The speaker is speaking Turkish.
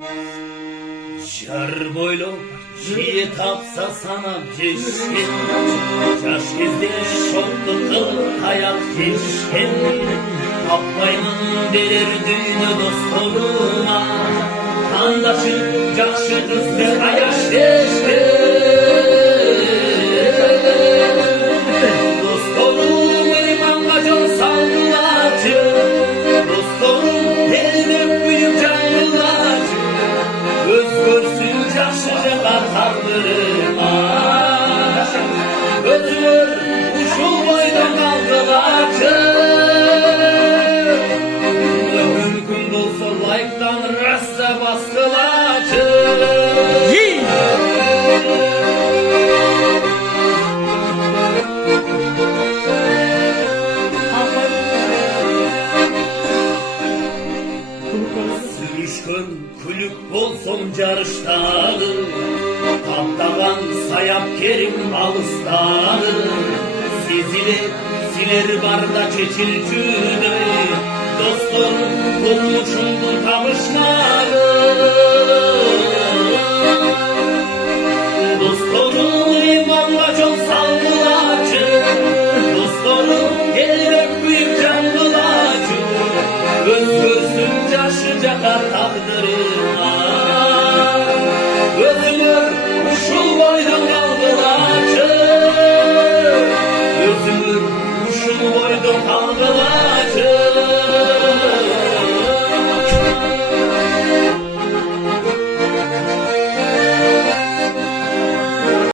Jar boylu jiye tapsa sana keşken, Yaş kezde şoktu kılıp hayat keşken, Tapmayman berer düğünü dostluğuna, Kandaşın jakşı kızdı ayaş keşken. Dostluğum elimanga jol salgılaçı, Dostluğum eline büyük canlılaçı, Göz görsün jakşıca taqdırıma, Özür uşul boydan kaldılaçı, Mümkün bolsa like'dan rasta baskılaçı. Sürüşkün kulüp bolson jarıştağı, Taptagan sayap kerim alıstağı, Siler barda çeçilçüdöy, Dostlarım bulmuşumdun tamışnağı. Dostlarım imamla çok salgılaçı, Dostlarım elbek büyük canlılaçı, Göz gözüm yaşıca taqdırı.